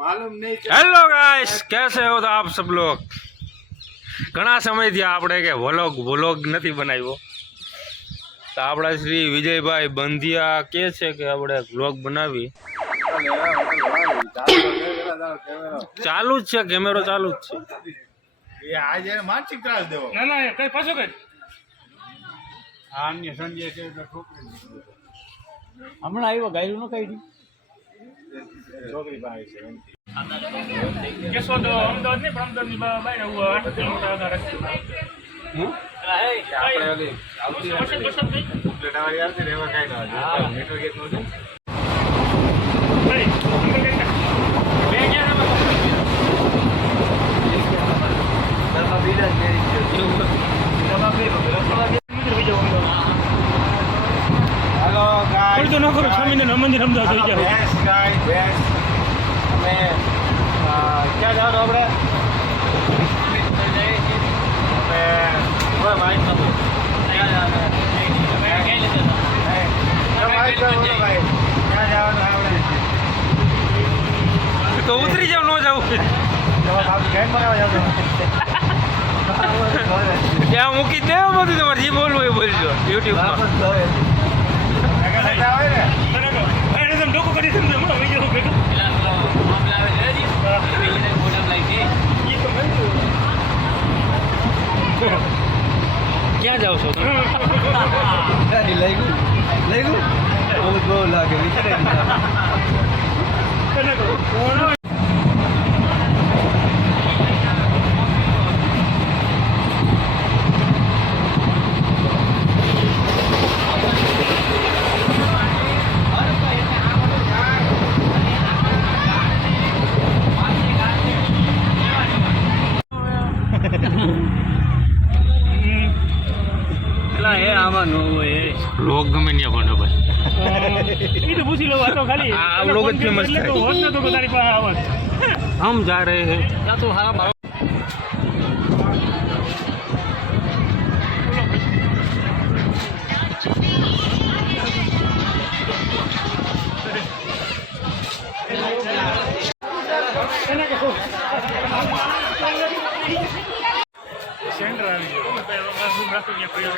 मालूम नहीं। Hello guys, कैसे हो तो आप सब लोग? घना समय थी આપણે કે વ્લોગ નથી બનાવ્યો તો આપણા શ્રી વિજયભાઈ બંધિયા કે છે કે આપણે વ્લોગ બનાવી ચાલુ જ છે, કેમેરો ચાલુ જ છે. ये आज है मानसिक त्रास देवो ना ना कई पाछो कई अन्य संजय के छोकरी हमणा आव्यो गायरू न काढी छोकरी पाए છે કેશોદ અમદાવાદ ને અમદાવાદ ની બહાર 8 કિલોમીટર આગળ રસ્તે આપણે ઓલી આવતી પ્લેટાવાળી આવતી ને એમાં કાઈ ના નેટવર્ક એક નહોતું. हेलो गाइस, तो नको स्वामीनारायण मंदिर अमदावाद થઈ ગયા. बेस्ट गाइस बेस्ट અમે ક્યાં જાવ તો આપણે અમે ભાઈ તો ક્યાં જાવ ભાઈ ક્યાં જાવ આપણે તો ઉતરી જાવ, ન જાવ ગેમ બનાવવા જાવ ત્યાં મૂકી દે. બધું તમારે જે બોલવું એ બોલજો યુટ્યુબમાં. તમે ડોકો કરી તમને હમણાં વહી જાવ ભેગા. ક્યાં જાવ છો તમે? લઈ ગયું બહુ લાગે લોક ગમે ત્યાં બનો ભાઈ. ઈ તો પૂછી લો આ તો ખાલી આ વ્લોગ જ ફેમસ થાય. હોત ન તો તારી પાસે આવત. हम जा रहे हैं क्या तो हमारा સેન્ટર આવી ગયો રૂમ રાખો ત્યાં પડ્યો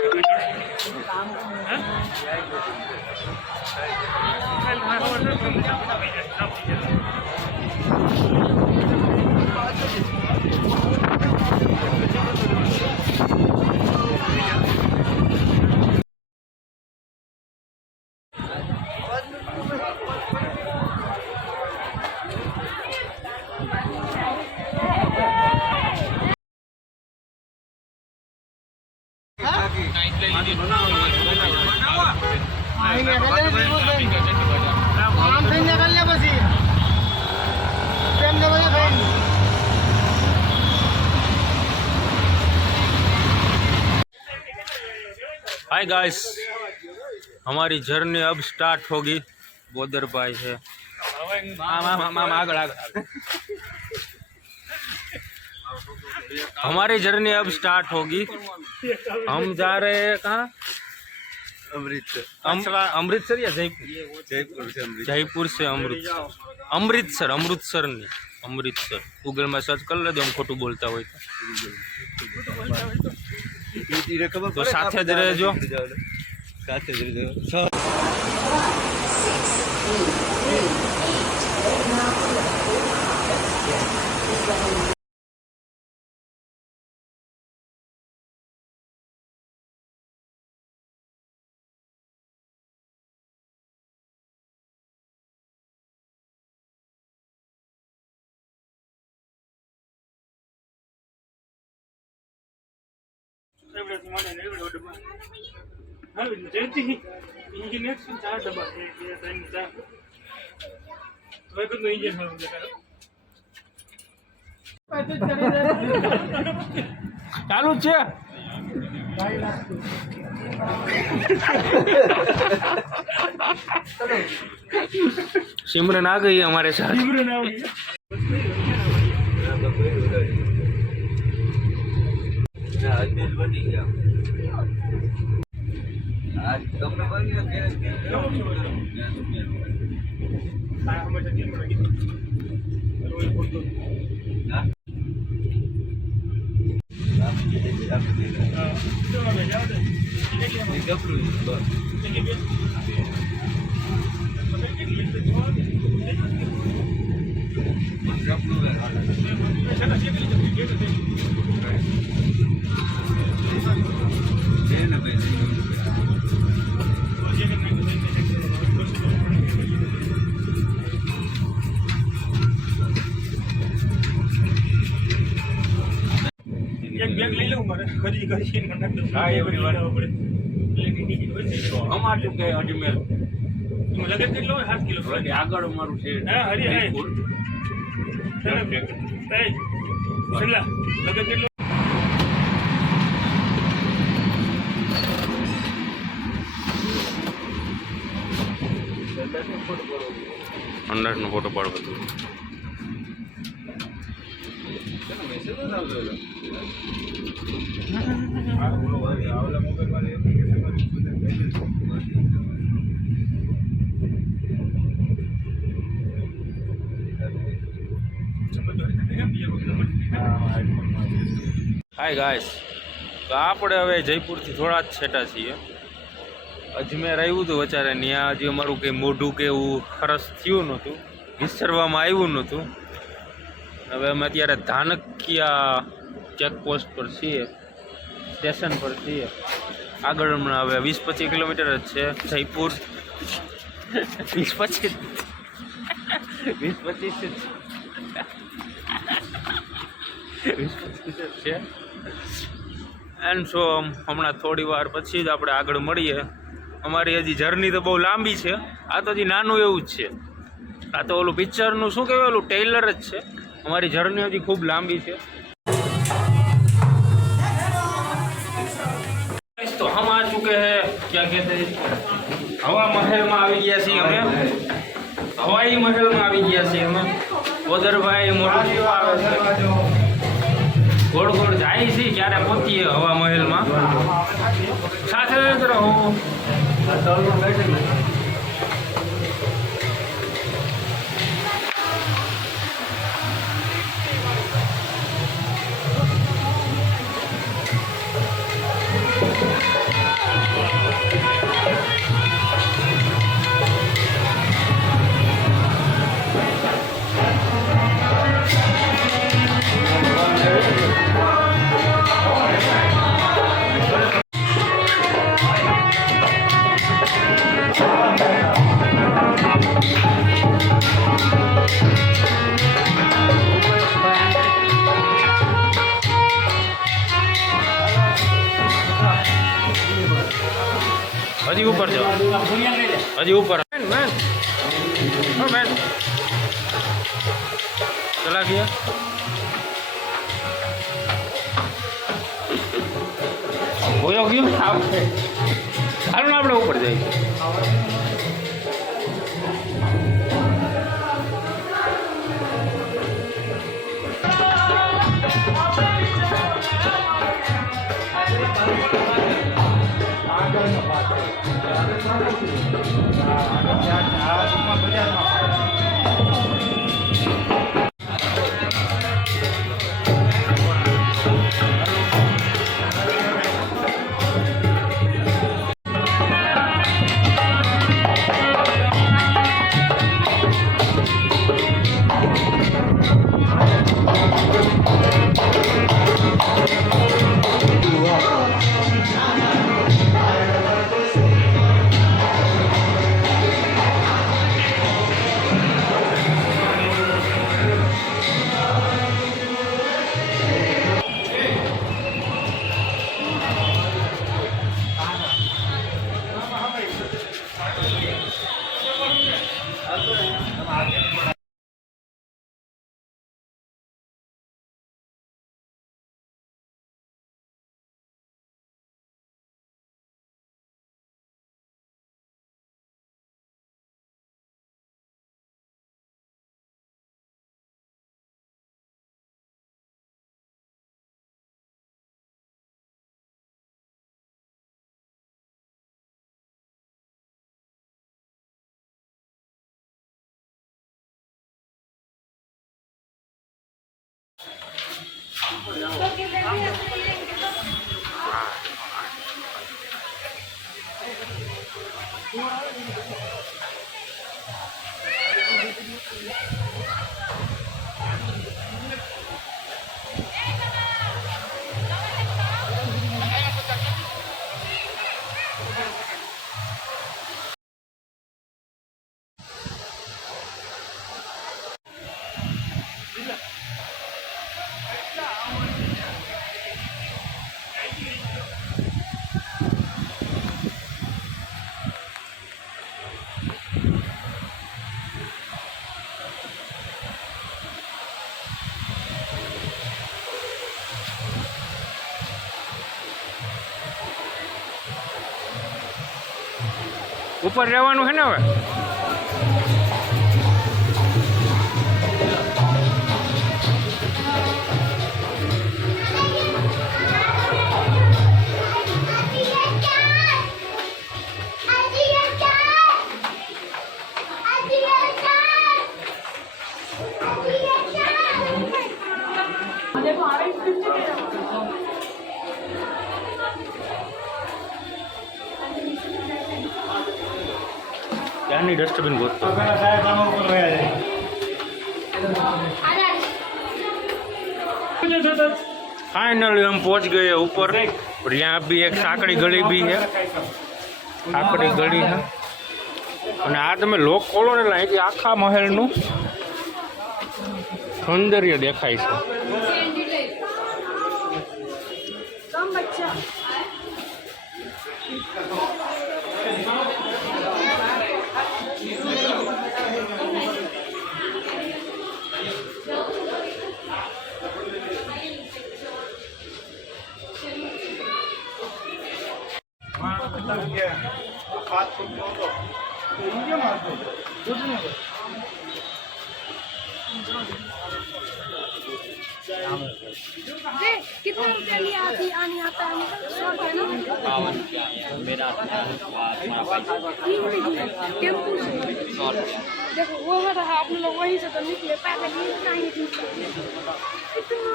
हाय गाइस, हमारी जर्नी अब स्टार्ट होगी. बोदर भाई है हमारी जर्नी अब स्टार्ट होगी. हम जा रहे हैं कहाँ? अमृतसर या जयपुर? जयपुर से अमृतसर. अमृतसर नहीं, अमृतसर. गूगल में सर्च कर ले, हम खोटू बोलता हो तो साथे ज रहेजो. ચાલુ છે. सिमरन आ गई है हमारे साथ. સિમરન આવી आज આ હમણાં જતી મને કીધું રોજ ફોટો હા તો હવે જાવ દે એ ગપરું બસ એક બેગ લઈ લઉં મારે ખરીદી કરી મને હા, એવડી વાત. પડે અમારું કે અજમેર લગન કેટલો હોય 7 કિલો આગળ અમારું છે હા હરી હરી જયપુર. છેલ્લા લગન કેટલો અંદાજનો ફોટો પાડવો હતો. હાય ગાઈસ, તો આપણે હવે જયપુરથી થોડા જ છેટા છીએ. અજમેર આવ્યું હતું વચારે, ત્યાં હજી અમારું કંઈ મોઢું કે એવું ખરસ થયું નહોતું, વિસરવામાં આવ્યું નહોતું. હવે અમે અત્યારે ધાનકિયા ચેકપોસ્ટ પર છીએ, સ્ટેશન પર છીએ. આગળ હમણાં હવે 20-25 કિલોમીટર જ છે જયપુર. 20-25 છે. એન્ડ સો હમણાં થોડી વાર પછી જ આપણે આગળ મળીએ. અમારી હજી જર્ની તો બહુ લાંબી છે. આ તો હજી નાનું એવું જ છે. આ તો ઓલું પિક્ચરનું શું કહેવાય, ઓલું ટેલર જ છે. हमारी जर्नी हजी खूब लांबी है. तो हम आ चुके हैं, क्या कहते हैं, हवा महल में આવી ગયા છીએ અમે. હવાઈ મહેલ માં આવી ગયા છીએ અમે. ઓદરભાઈ મોટું આવે છે, ગોળ ગોળ જાય છે, ક્યારે પહોંચીએ હવા મહેલ માં. સાથે જ રહો. હજી ઉપર જાઓ, હજી ઉપર. મેન ચલા ગયા. હોયો ગયો હારું, આપણે ઉપર જઈએ. ઉપર રહેવાનું છે ને હવે? ત્યાંની ડસ્ટબિન ગોતતો સાહેબ આમાં ઉપર રહ્યા છે. ફાઇનલી हम पहुंच गए ऊपर और यहाँ भी एक સાંકડી ગળી બી છે સાંકડી ગળી છે અને આ તમે લોક ખોલો ને એટલે અહીંથી આખા મહેલનું સૌંદર્ય દેખાય છે. कितने रुपया लिया आने आता है? 100 रुपया ना? टेम्पू से देखो वो रहा आप लोग वहीं से तो निकले पैदल ही नहीं निकले कितनी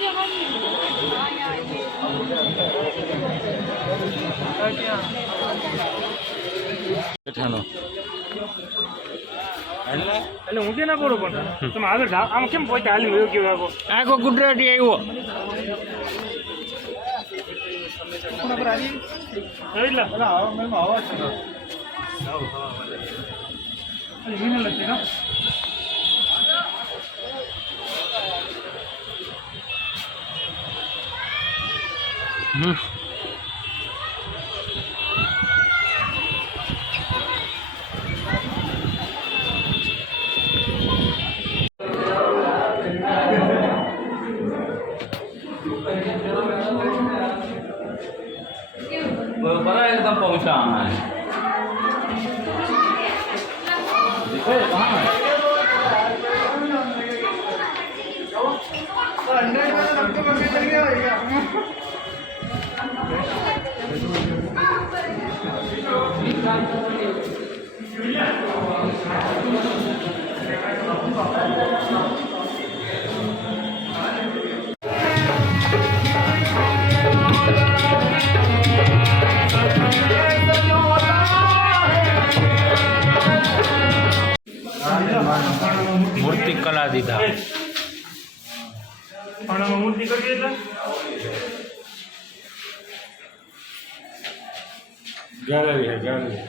जगह બેઠાનો એટલે હું કે ના બોલું પણ તમે આગળ આમ કેમ પોતે હાલી વયો ગયો આગો આખો ગુજરાતી આવ્યો જોઈ લે પેલા હવામાનમાં હવા છે. વિનલ છે ને पता है एकदम पहुंचा आना है देखो ये कहाँ है મૂર્તિ કલા દીધા પણ મૂર્તિ કરી એટલે ગેલેરી છે ગેલેરી.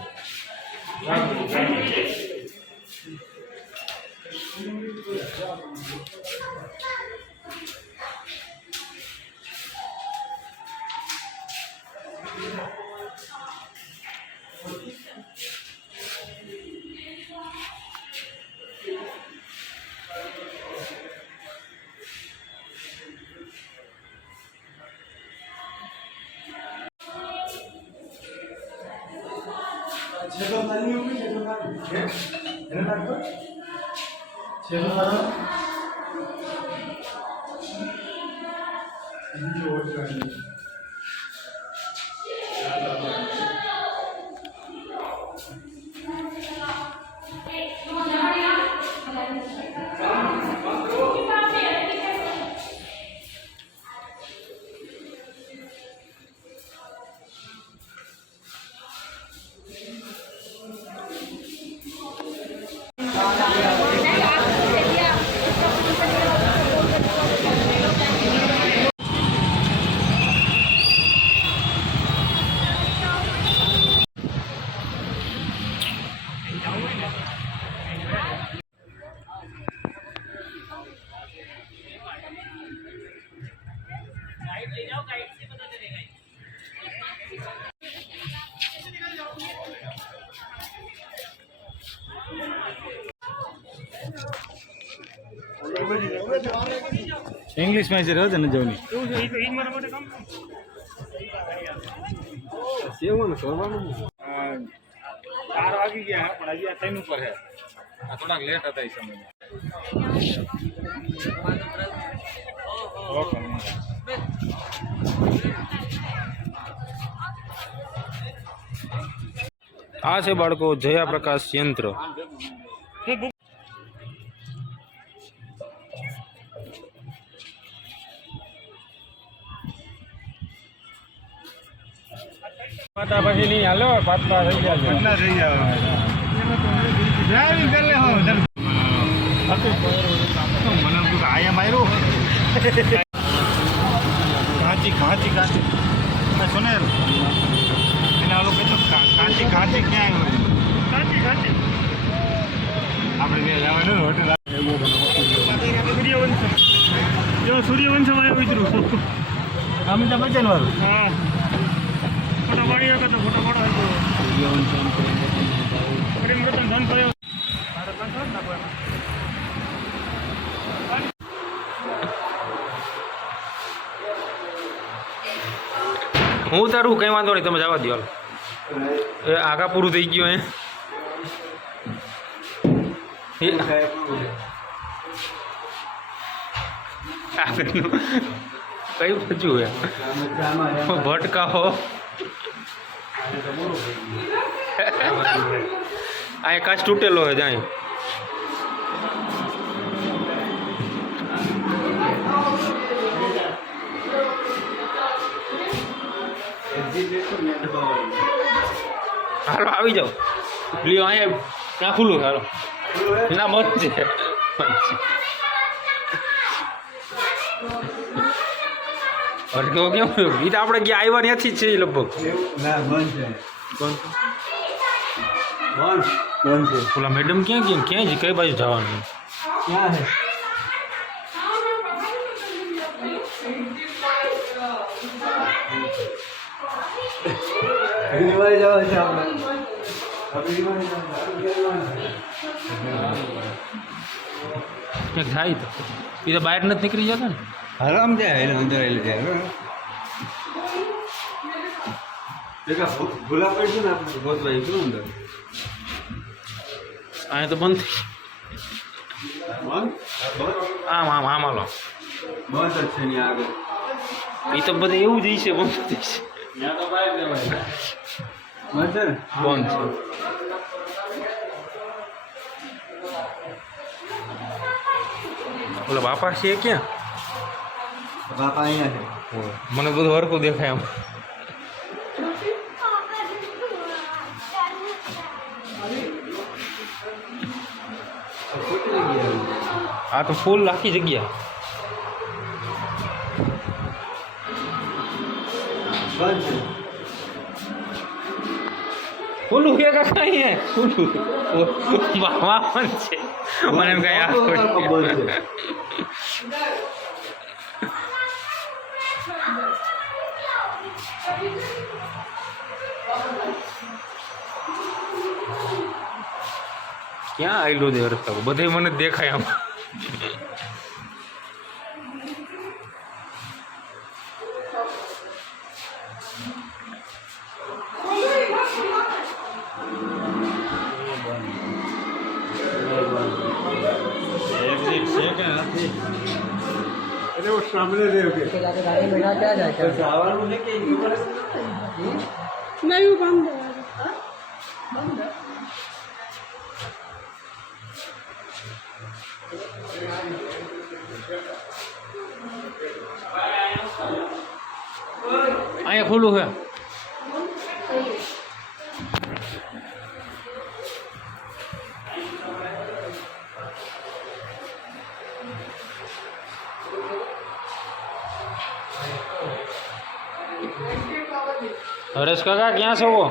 ઇંગ્લિશમાં છે રહ્યો ને જવની એવું છે એ મારા માટે કામ સેવન કરવાનું 4 વાગી ગયા પણ હજી આ ટ્રેન ઉપર છે આ થોડાક લેટ હતા એ સમયમાં ઓકે આ છે બાળકો જયા પ્રકાશ યંત્ર. માતા પછી નહીં હાલો પાછા થઈ ગયા કેટલા થઈ ગયા ડ્રાઇવિંગ કરી લે હો મને તો આયા માર્યો કાંચી કાંચી કાંચી સોનેર એના લોકો તો કાંચી કાંચી ક્યાં આવ્યો કાંચી કાંચી આપણે ત્યાં જવાનું હોટેલ સૂર્યવંશમ જો સૂર્યવંશમ આવ્યો મિત્રો અમિતાભ બચ્ચન વાળું હા ફોટો પાડી હતો તો ફોટો પાડો હતો પ્રેમ રતન ધન થયો હું ઉતારું કંઈ વાંધો નહીં, તમે જવા દો. એ આગા પૂરું થઈ ગયું એ આગળનું કઈ બાજુ હે ભટકાઓ આ કાચ તૂટેલો હે જાય હાલો આવી જાઓ લ્યો અહીંયા ના ખુલ્લું હાલો ના બંધ છે અટકો કેમ એ તો આપણે ગયા આવ્યા ત્યાંથી જ છે લગભગ ના બંધ છે બંધ છે ઓલા મેડમ ક્યાં ગયા ક્યાં છે કઈ બાજુ જવાનું ક્યાં છે દિવાળી જવા છે આપણે ક્યાંક થાય તો એ તો બહાર નથી નીકળી જતા ને હરામ જાય એટલે અંદર એટલે જાય ભૂલા પડશું ને આપણે ગોતવાઈ શું અંદર અહીંયા તો બંધ થઈ આમ આમ આમ હાલો બંધ જ છે ને આગળ એ તો બધે એવું જ છે બંધ થઈ છે ત્યાં તો બહાર દેવાય બંધ છે ને બંધ છે ઓલા બાપા છે ક્યાં બાપા અહીંયા છે મને બધું હરખું દેખાય આમ આ તો ફૂલ આખી જગ્યા બંધ છે ફૂલું કે કાંઈ હે ફૂલું બાવા પણ છે મને એમ કઈ બંધ છે ક્યાં આવેલો છે રસ્તા બધે મને દેખાય આમ એટલે वो सामने रहे के गाड़ी में क्या जाए तो जावानु है कि नहीं वो बंद है बंद है અહીંયા ખુલ્લું છે હરેશ કાકા ક્યાં છો वो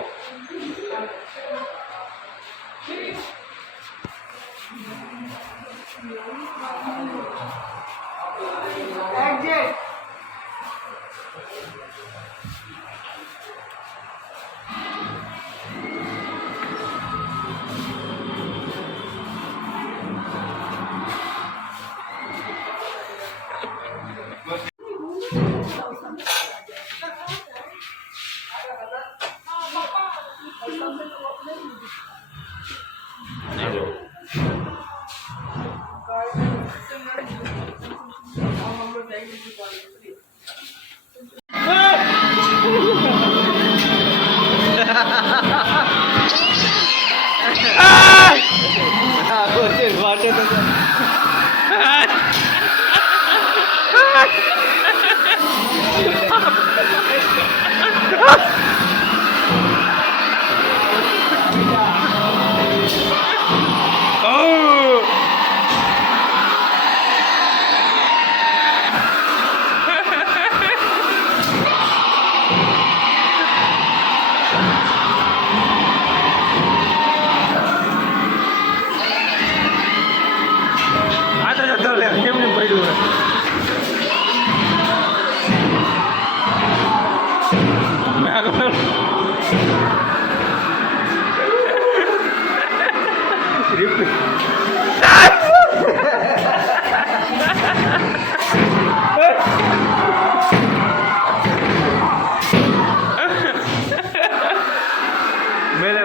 मेरे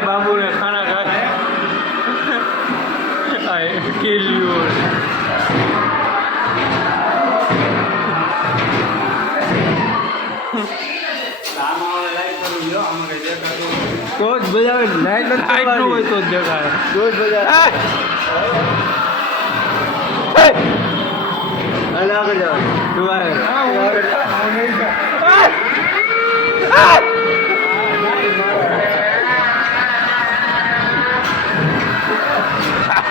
बाबू ने खाना खाया आई किल यू તો જ બજાવે લાઈટ લાઈટ નું હોય તો જ જગાડે તો જ બજાવે અને આગળ જાવ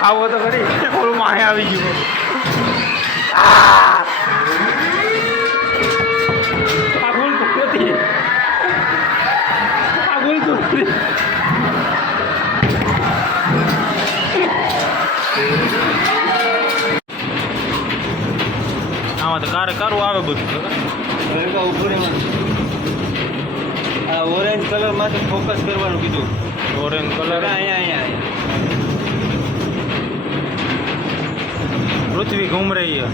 આવો તો ખરી ઓલું માહે આવી ગયું આ ભૂલ તો ખોટી આ ભૂલ તો ખોટી આમાં તો કારું આવે બધું ઉપર આ ઓરેન્જ કલર માંથી ફોકસ કરવાનું કીધું ઓરેન્જ કલર અહીંયા પૃથ્વી ઘૂમ રહી है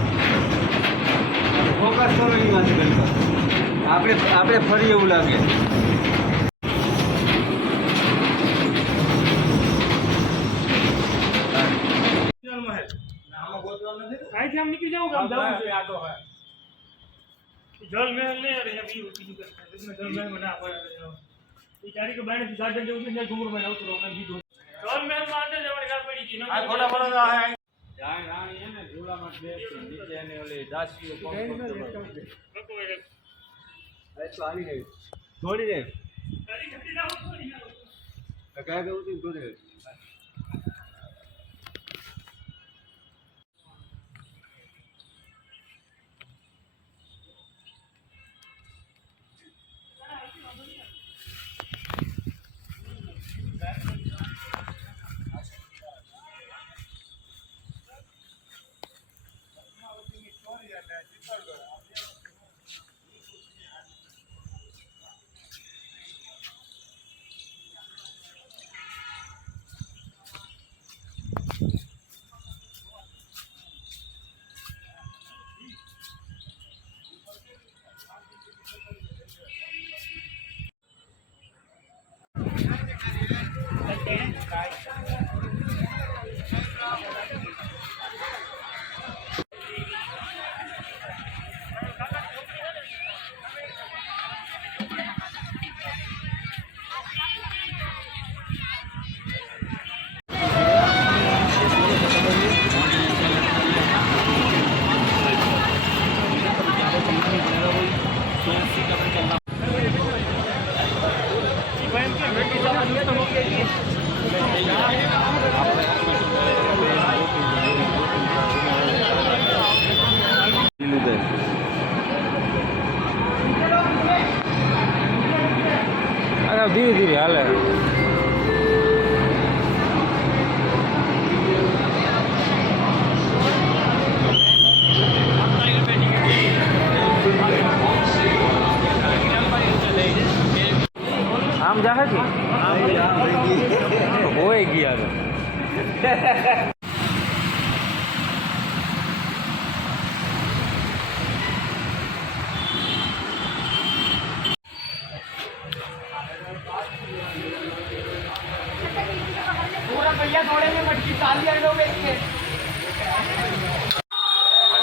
ફોકસ કરવાની વાત કરતા આપણે ફરી એવું લાગે અહીંથી આમ નીકળી જાવ કે આમ જવું છે જલ મહેલ નહીં અરે બીજું જલ મહેલ ના પડે એ ચારી કે બાને ગાર્ડન જેવું છે ત્યાં ઘુમર માં આવતો અમે બીજું જલ મહેલ માં અંદર જવાની ગાળ પડી ગઈ આ ખોટા પડે રાણી હે ને ઝૂલામાં બેસી નીચે એને ઓલી દાસીઓ કોણ થોડી દે કયા કેવું હતું થોડી દે ધીરે ધીરે હાલે આમ જાહે કે હોય ગયા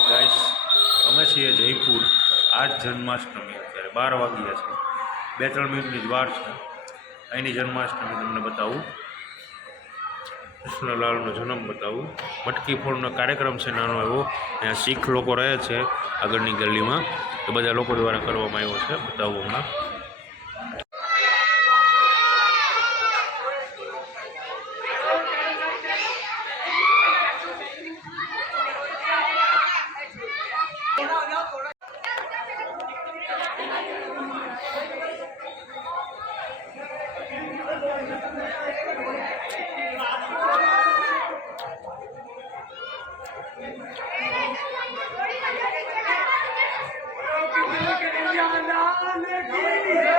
ગાઈસ અમે છીએ જયપુર આજ જન્માષ્ટમી અત્યારે 12 વાગ્યા છે 2-3 મિનિટની જ વાર છે અહીંની જન્માષ્ટમી તમને બતાવું કૃષ્ણલાલનો જન્મ બતાવું મટકી ફોડનો કાર્યક્રમ છે નાનો એવો અહીંયા શીખ લોકો રહે છે આગળની ગલીમાં તો બધા લોકો દ્વારા કરવામાં આવ્યો છે બતાવું હમણાં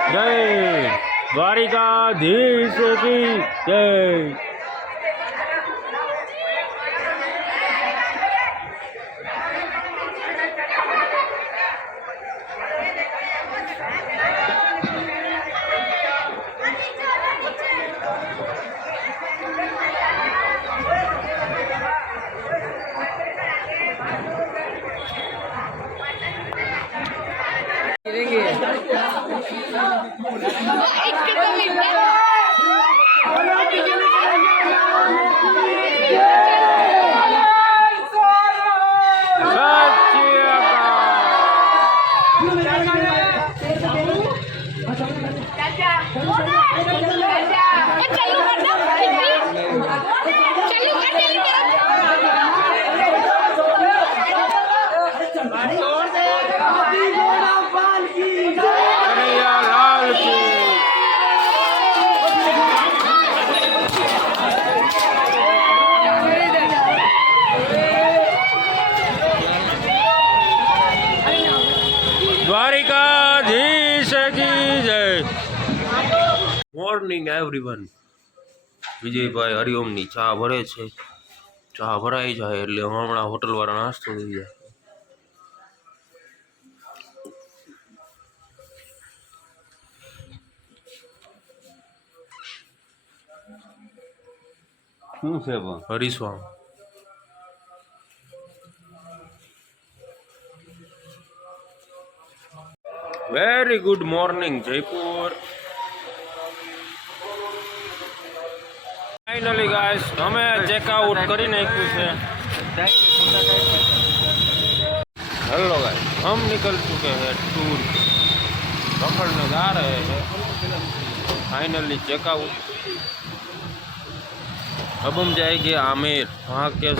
જય દ્વારિકાધીશ કી જય. દ્વારિકાધીશ કી જય. Morning everyone. વિજયભાઈ હરિઓમની ચા ભરે છે. ચા ભરાઈ જાય એટલે હમણાં હોટલવાળા નાસ્તો દઈ જાય. શું છે હરીસ્વામ. Very good morning Jaipur. Finally guys અમે ચેકઆઉટ કરી નાખ્યું છે. हेलो गाइस, हम निकल चुके हैं टूर पकड़ने जा रहे हैं. Finally checkout. अब हम जाएंगे आमेर. वहाँ के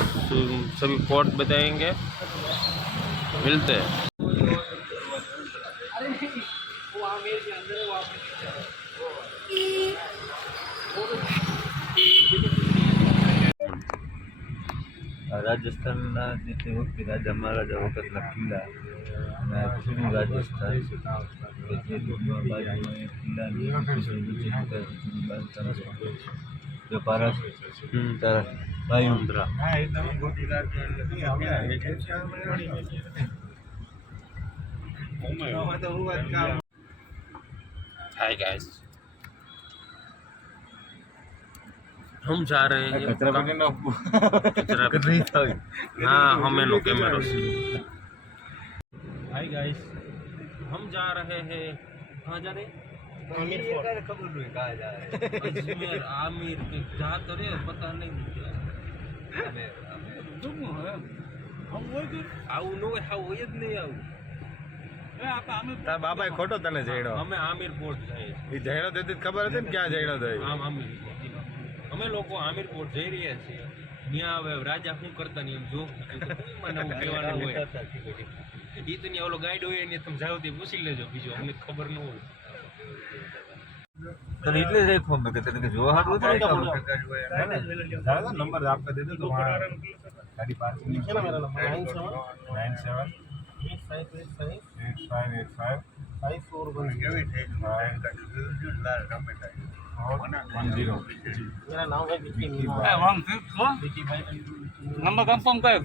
सभी फोर्ट बताएंगे. मिलते हैं. રાજસ્થાનના જે વખતે રાજા મહારાજા વખતના કિલ્લા અને જૂનું રાજસ્થાન કે જે બાજુમાં કિલ્લાની જો પારસ તારા વાયુંદ્રા. हाय गाइस, हम जा रहे हैं. हाँ हमें नो कैमरा से. हाय गाइस, हम जा रहे हैं. कहाँ जा रहे हैं? आमिर खबर नहीं कहाँ जा रहे अजमेर. आमिर के जा तो रहे पता नहीं क्या. આવું ન હોય, આવું હોય જ નહીં. આવું તાર બાપાએ ખોટો તને જઈડો. અમે આમિર પોર્ટ જઈએ. એ જઈડો તેથી ખબર હતી ને ક્યાં જઈડો તો. આમ આમિર પોર્ટ. અમે લોકો આમિર પોર્ટ જઈ રહ્યા છીએ. ત્યાં હવે રાજા શું કરતા નહીં એમ જો મને એવું કહેવાનું હોય. એ તો ત્યાં ઓલો ગાઈડ હોય ને તમે જાઓ તે પૂછી લેજો. બીજું અમને ખબર ન હોય. तने इतने देखो मैं कहते कि जो हाथ होता है ज़्यादा नंबर आपका दे दो तो वहाँ गाड़ी पार्किंग लिखे ना मेरा नंबर 97858545 मेरा नाम है विक्की. नंबर कंफर्म कर.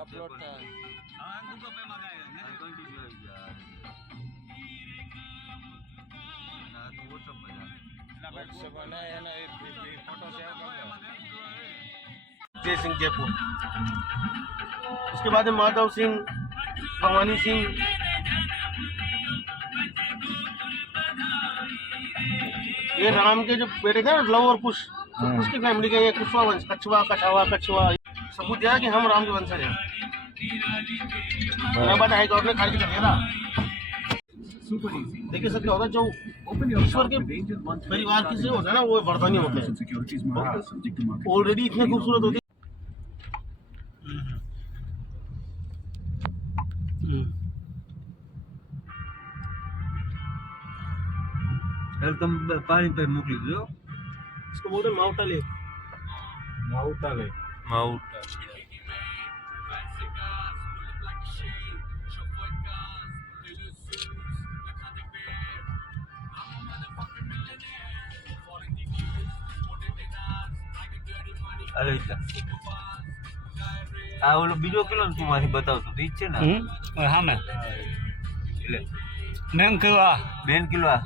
अपलोड था हां गूगल पे मंगाया है ना कंटिन्यू है यार ना तो वो सब बजा जय सिंह जयपुर। उसके बाद में माधव सिंह, भवानी सिंह, ये राम के जो बेटे थे ना लव और कुश, उसकी फैमिली के ये कुशवा वंश, कछवा कछावा कछवा, सबूत दिया कि हम राम के वंशज हैं। इलाहाबाद हाई कोर्ट ने खारिज कर दिया था। देखिए सर क्या होता है, जो ईश्वर के परिवार की से होता है ना, वो वरदानी होते हैं, ऑलरेडी इतने खूबसूरत होते हैं। तुम पानी पे मोकली दो। इसको बोलते हैं माउंटा लेक। माउटा ले માઉન્ટ અરે એટલા આ ઓલો બીજો કિલો તું મારી બતાવતો તો ઈ જ છે ને हाँ मैं એટલે मैम क्यों आ 2 કિલો આ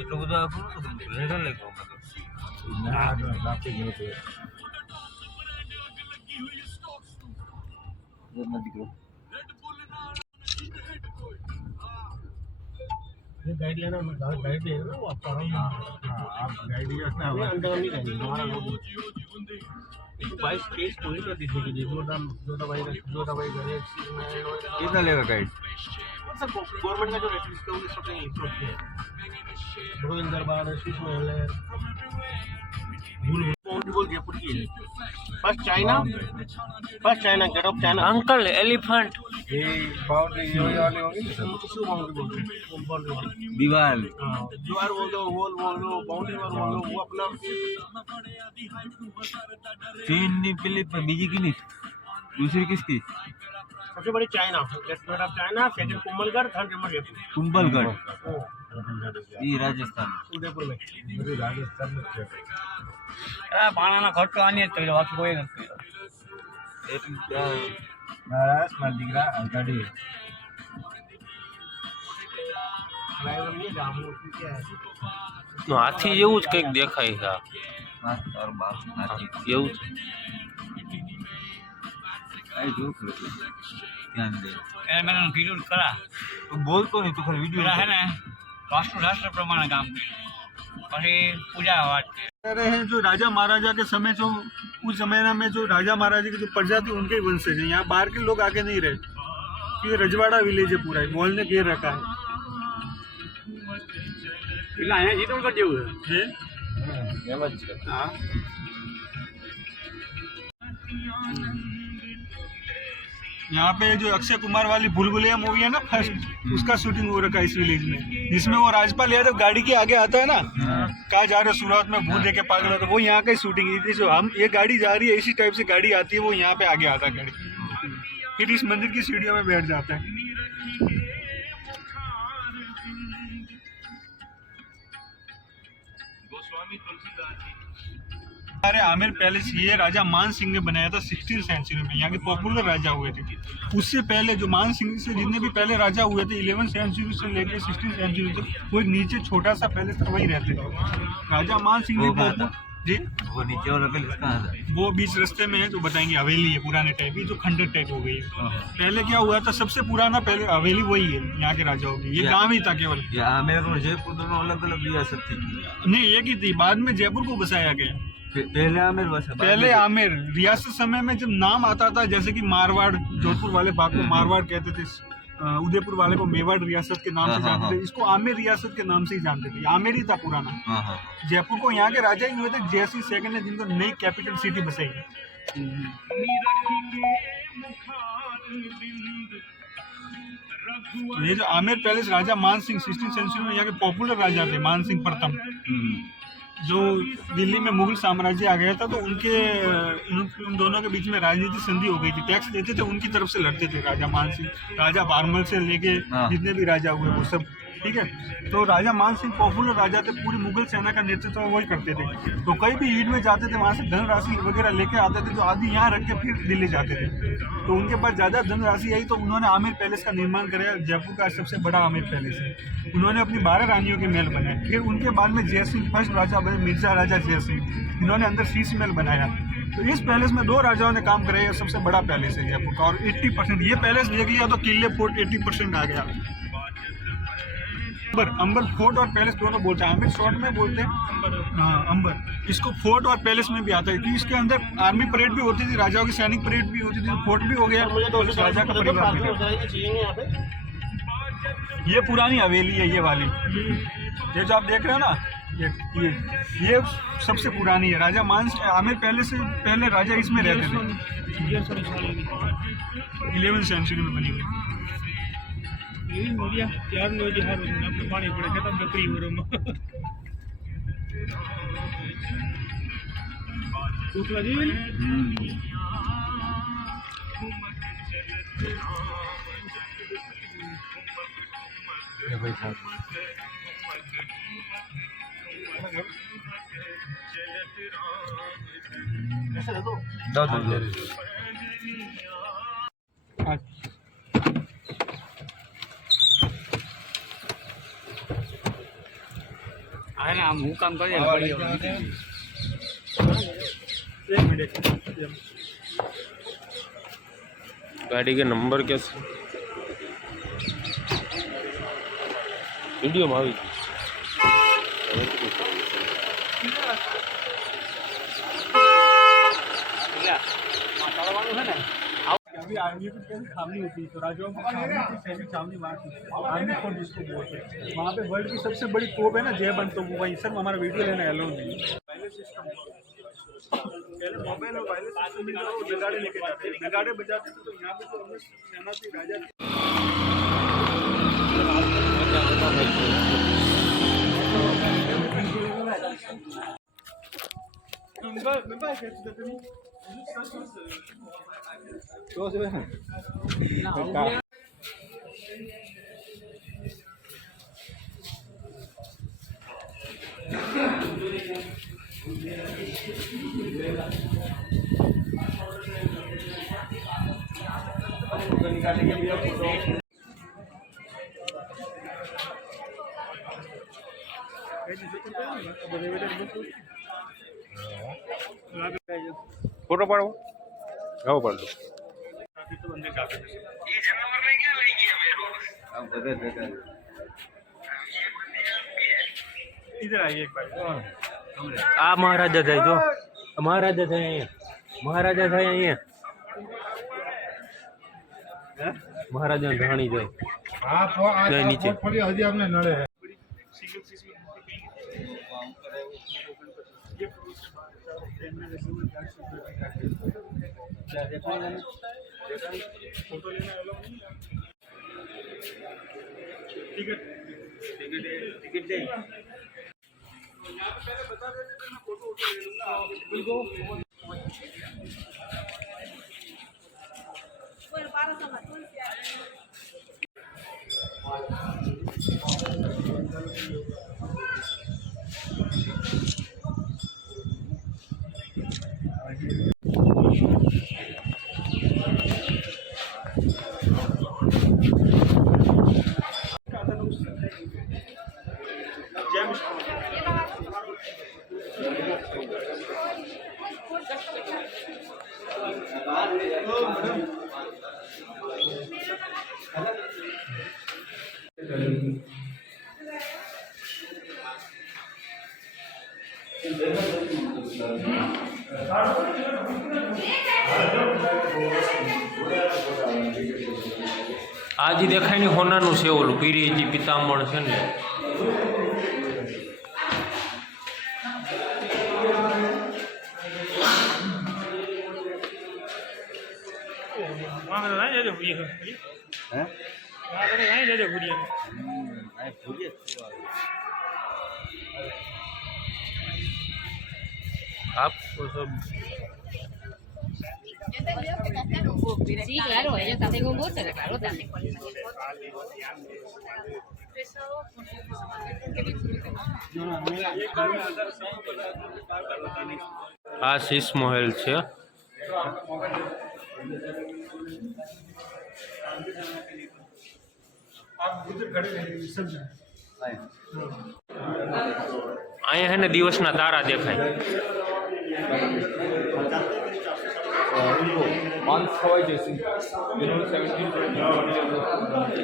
એટલું બધું આખું નતું હેરા લાગ્યો મને ટ્રાફિક નથી દીકરો ये गाइड लेना, गाइड लेना ना, वो आपका आप गाइडिया ना अंदर नहीं रहेंगे हमारा लोग 22 केस पूरी कर दीजिए कि जो दवाई घरे कितना लेगा गाइड सर गवर्नमेंट का जो रेट है वो सब कहीं लिखी होती है। गोविंद दरबार, शीश महल है, बोल जयपुर की है। First China gate of China. Uncle elephant ये बाउंड्री ये वाली होगी ना सर किसी बाउंड्री बोलते हैं, बाउंड्री वाली। दीवार दीवार बोल दो, वॉल बोल दो, बाउंड्री वॉल बोल दो, वो अपना चीन नी पहले बीजी की नहीं दूसरी किसकी सबसे बड़ी China, gate of China, second Kumbhalgarh, third number Jaipur. Kumbhalgarh ओ, ये राजस्थान उदयपुर में। બધું રાજસ્થાન જ છે પાણાના ખર્ચો આની જ કર્યો, બાકી કોઈ નથી કર્યો। બસ મારા દીકરા ગાડી ડ્રાઈવર નહીં જામું क्या है। હાથી જેવું જ કંઈક દેખાય છે और बाप नाची એવું જ आई जो ध्यान दे मैंने कीधું ખરા तू बोलतो नहीं तू खाली वीडियो પેલા હે ને વાસ્તુશાસ્ત્ર પ્રમાણે કામ કર્યું, પછી પૂજા વાત કરી। कह रहे हैं जो राजा महाराजा के समय जो उस जमाना में जो राजा महाराजा की जो प्रजा थी उनके ही वंशज है। यहाँ बाहर के लोग आके नहीं रहे, ये रजवाड़ा विलेज है पूरा, वॉल ने घेर रखा है। એટલે અહીંયા જીતોડગઢ જેવું છે। એમ જ છે हाँ यहाँ पे जो अक्षय कुमार वाली भूल-भुलैया मूवी है ना फर्स्ट, उसका शूटिंग हो रखा है इस विलेज में, जिसमें वो राजपाल यादव गाड़ी के आगे आता है ना, कहा जा रहा है सूरत में भूत देके पागल होता है, वो यहाँ का ही शूटिंग है। जो हम ये गाड़ी जा रही है इसी टाइप से गाड़ी आती है, वो यहाँ पे आगे आता है गाड़ी, फिर इस मंदिर की सीढ़ियों में बैठ जाता है। अरे आमिर पैलेस ये राजा मान सिंह ने बनाया था 16th सेंचुरी में, यहाँ के पॉपुलर राजा हुए थे। उससे पहले जो मान सिंह से जितने भी पहले राजा हुए थे 11th सेंचुरी से लेकर 16th सेंचुरी तक, वो एक नीचे छोटा सा पैलेस था, वही रहते थे। राजा मान सिंह वो कहाँ ने था? जी वो नीचे वाला पैलेस कहाँ था वो बीच रास्ते में है, जो बताएंगे हवेली है पुराने टाइप की, जो खंडर टाइप हो गई है। पहले क्या हुआ था, सबसे पुराना पहले हवेली वही है यहाँ के राजाओं की, ये गाँव ही था केवल। ये आमेर और जयपुर दोनों अलग अलग रियासत थी नहीं एक ही थी, बाद में जयपुर को बसाया गया। पहले आमेर बसा पहले आमेर रियासत समय में जब नाम आता था, जैसे कि मारवाड़, जोधपुर वाले भाग को मारवाड़ कहते थे, उदयपुर वाले को मेवाड़ रियासत के नाम से जानते थे, इसको आमेर रियासत के नाम से ही जानते थे। आमेर ही था पुराना। जयपुर को यहाँ के राजा ही हुए थे जयसिंह सेकंड ने, जिनको नई कैपिटल सिटी बसाई। ये जो आमेर पैलेस राजा मान सिंह 16th सेंचुरी में यहाँ के पॉपुलर राजा थे, मान सिंह प्रथम, जो दिल्ली में मुगल साम्राज्य आ गया था, तो उनके उन दोनों के बीच में राजनीतिक संधि हो गई थी। टैक्स देते थे, उनकी तरफ से लड़ते थे राजा मान सिंह। राजा बारमल से लेके जितने भी राजा हुए वो सब ठीक है। तो राजा मान सिंह पॉपुलर राजा थे, पूरी मुगल सेना का नेतृत्व वही करते थे। तो कहीं भी ईद में जाते थे, वहाँ से धनराशि वगैरह लेके आते थे, तो आधी यहाँ रख के फिर दिल्ली जाते थे। तो उनके पास ज़्यादा धनराशि आई, तो उन्होंने आमिर पैलेस का निर्माण कराया। जयपुर का सबसे बड़ा आमिर पैलेस है। उन्होंने अपनी 12 रानियों के महल बनाए। फिर उनके बाद में जयसिंह फर्स्ट राजा बने, मिर्जा राजा जयसिंह, इन्होंने अंदर शीश महल बनाया। तो इस पैलेस में 2 राजाओं ने काम कराया। सबसे बड़ा पैलेस है जयपुर का, और 80% ये पैलेस देख लिया तो किले फोर्ट 80% आ गया। अंबर फोर्ट और पैलेस दोनों बोलते हैं, आमिर शॉर्ट में बोलते हैं। हाँ, अंबर, इसको फोर्ट और पैलेस में भी आता है, क्योंकि इसके अंदर आर्मी परेड भी होती थी, राजाओं की सैनिक परेड भी होती थी। फोर्ट भी हो गया, तो राजा का परिवार भी है। यहाँ पे ये पुरानी हवेली है, ये वाली, ये जो आप देख रहे हो ना, ये सबसे पुरानी है। राजा मानस आमिर पहले से पहले राजा इसमें रहते थे। 11वीं सेंचुरी में बनी हुई। पानी पड़ेगा तब बकरी हो रहा ऐसे दे दो। હું કામ કરીએ गाड़ी के नंबर कैसे वीडियो में આવી अभी आर्मी की कैसी छावनी होती है, तो राजाओं की सैनिक छावनी वहाँ की आर्मी फोर्ट जिसको बोलते हैं। वहाँ पे वर्ल्ड की सबसे बड़ी तोप है ना जयबंद, तो वो वहीं सर हमारा वीडियो लेना अलाउ नहीं है। वायरलेस सिस्टम, पहले मोबाइल और वायरलेस सिस्टम मिला, वो नगाड़े लेके जाते हैं, नगाड़े बजाते थे। तो यहाँ पे तो हमने सेना थी, राजा फोटो पाड़ो आओ पाड़ दो इधर आइए एक बार। आ महाराजा થાય જો મહારાજા થાય અહીંયા મહારાજા થાય અહીંયા મહારાજા ધાણી જાય જાય નીચે હજી અમને નડે टिकट दे। यहाँ पे पहले बता देते थे, मैं फोटो ले लूंगा। આ જે દેખાય ને હોનાનું છે ઓલું પીરી જે પિતાંબર છે ને आपको सब Sí, claro, ellos también con gusto, claro, también. આ શીશ મહેલ છે. અહીંયા હે ને દિવસના તારા દેખાય.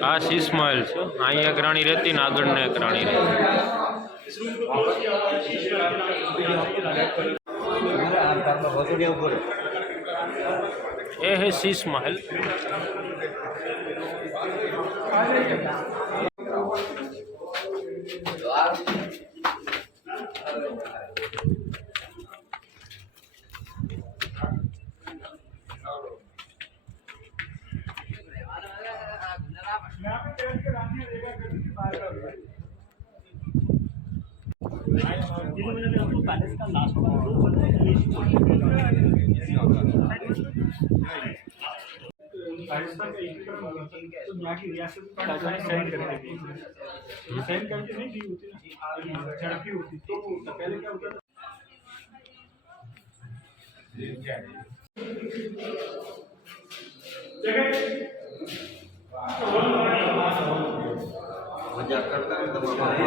આ શીશ મહેલ છે. અહીંયા એક રાણી રહેતી ને આગળ ને એક રાણી રહેતી. એ હે શીશ મહેલ. यहाँ की रियासत साइन करके साइन करके नहीं दी होती ना, झड़पी होती तो पहले क्या होता था મજાક કરતા ને તમારા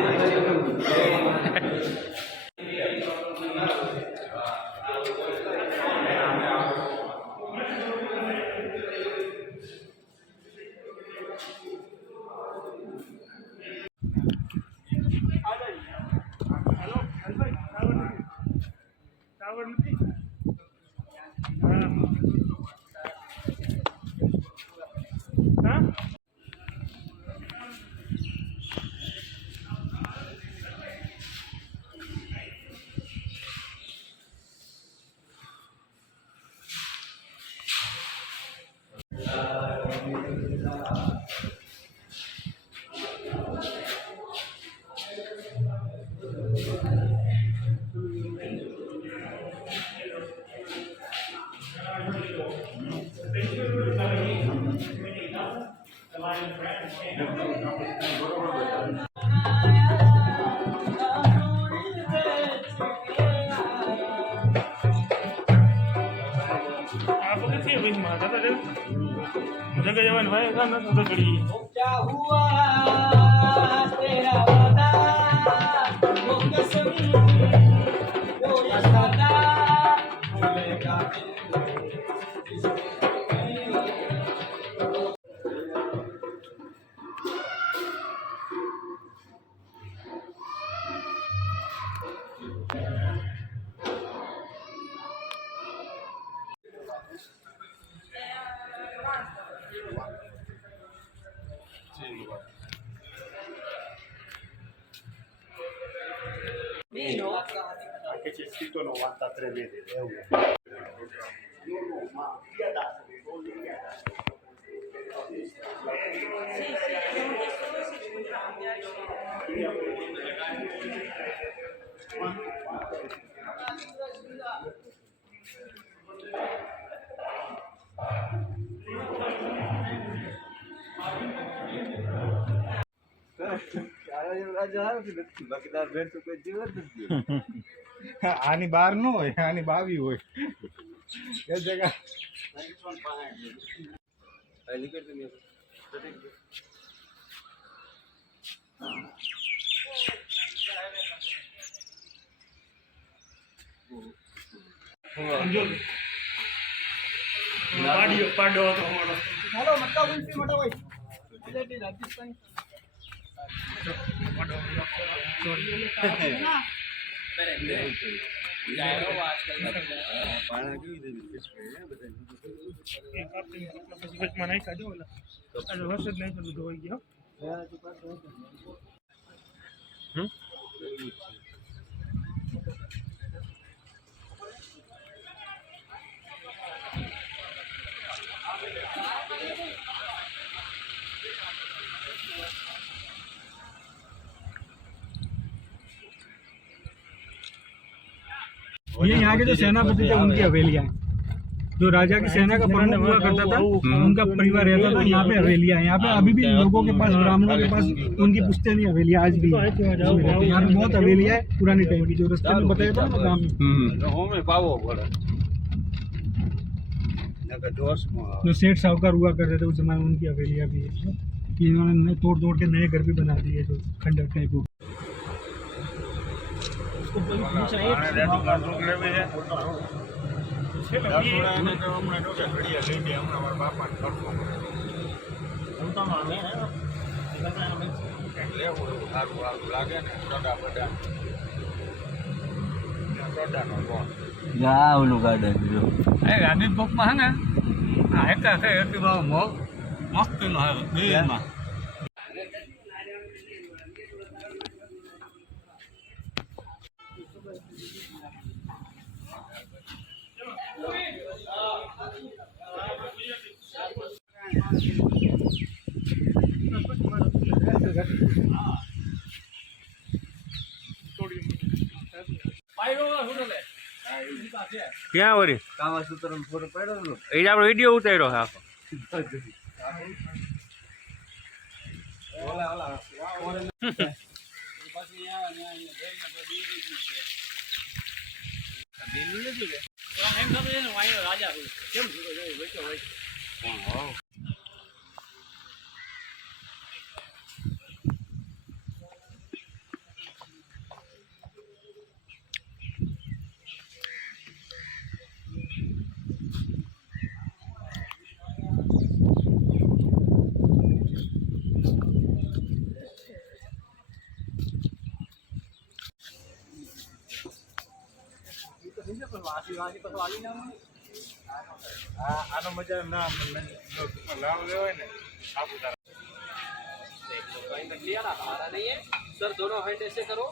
जगह जवान भाई का ना तो चढ़ी क्या हुआ तेरा वादा वो कसमी वो सदा भूलेगा Anche c'è scritto 93 vedi, euro. આની બહાર ન હોય, આની બાવી હોય એ જગ્યા पांडव हेलो मक्का कुल्फी मोटा भाई राजस्थान नहीं काढो होला वरसद नाही करू धोई गयो ये यहाँ के जो सेनापति थे उनकी हवेलियाँ हैं। जो राजा की सेना का प्रमुख हुआ करता था, उनका परिवार रहता था यहाँ पे। हवेलियाँ यहाँ पे अभी भी लोगों के पास, ब्राह्मणों के पास उनकी पुश्तैनी हवेलियाँ आज भी हैं। यहाँ पे बहुत हवेलियाँ है पुराने टाइम की, जो रास्ते में बताया था ना गाँव में जो सेठ साहूकार हुआ करते थे उस जमाने में, उनकी हवेलियाँ भी है। इन्होंने तोड़ के नए घर भी बना दिए जो खंडर टाइप हो। યા ઓલું ગાર્ડન જો ગાંધી ચોકમાં છે ને હેકા છે એટલી બહુ મસ્તીનો છે દિલ્હીમાં. ક્યાં વળી કામાસૂત્ર ફોટો પાડ્યો એ જ આપણો વિડીયો ઉતાર્યો છે આખો. આનો મજા ના લાભ લેવાય ને સાપુતારા. सर दोनों हैंड ऐसे करो,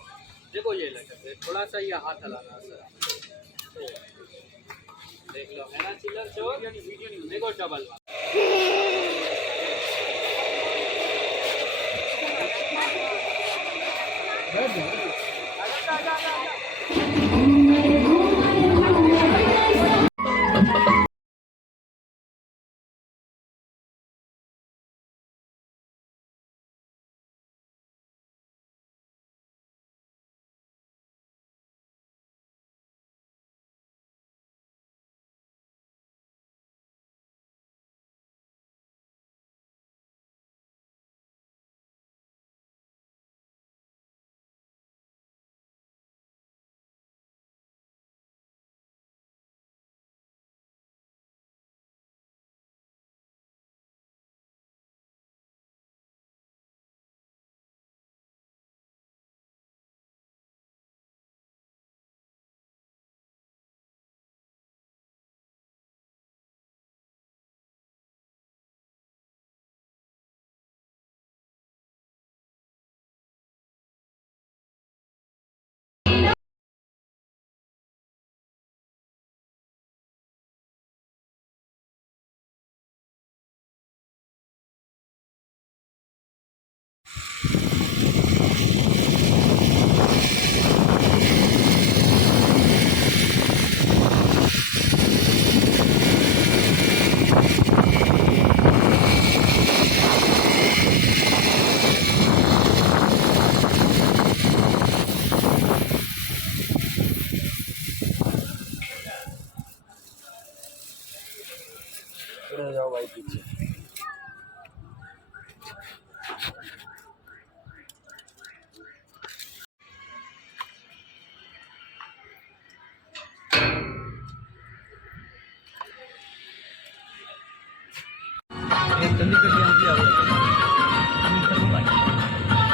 देखो ये लगे थोड़ा सा ये हाथ हलाना सर, देख लो है ना चिल्लर चोर, देखो डबल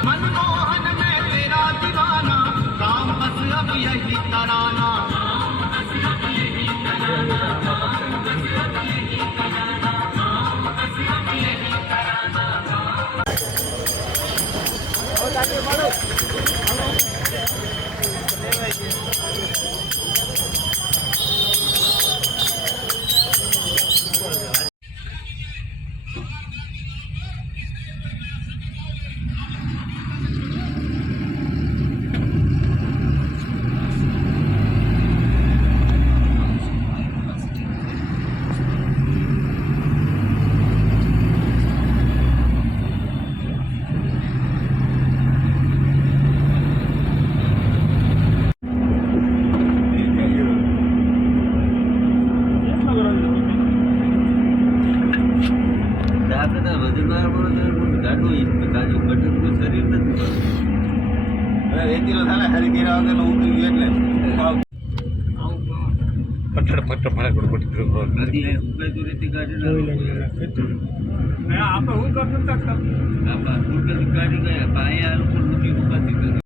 मनमोहन में तेरा दीवाना, राम बस अब यही तराना। હાલે હારી કર્યા વગર ઉતરી ગયું એટલે પથ્થર પથ્થર ફરે નદી ઉગાઈ તો રેતી ગાડી આપણે હું કરતું ગાડી ગયા અહીંયા લોકો નદી ઉગાતી કરી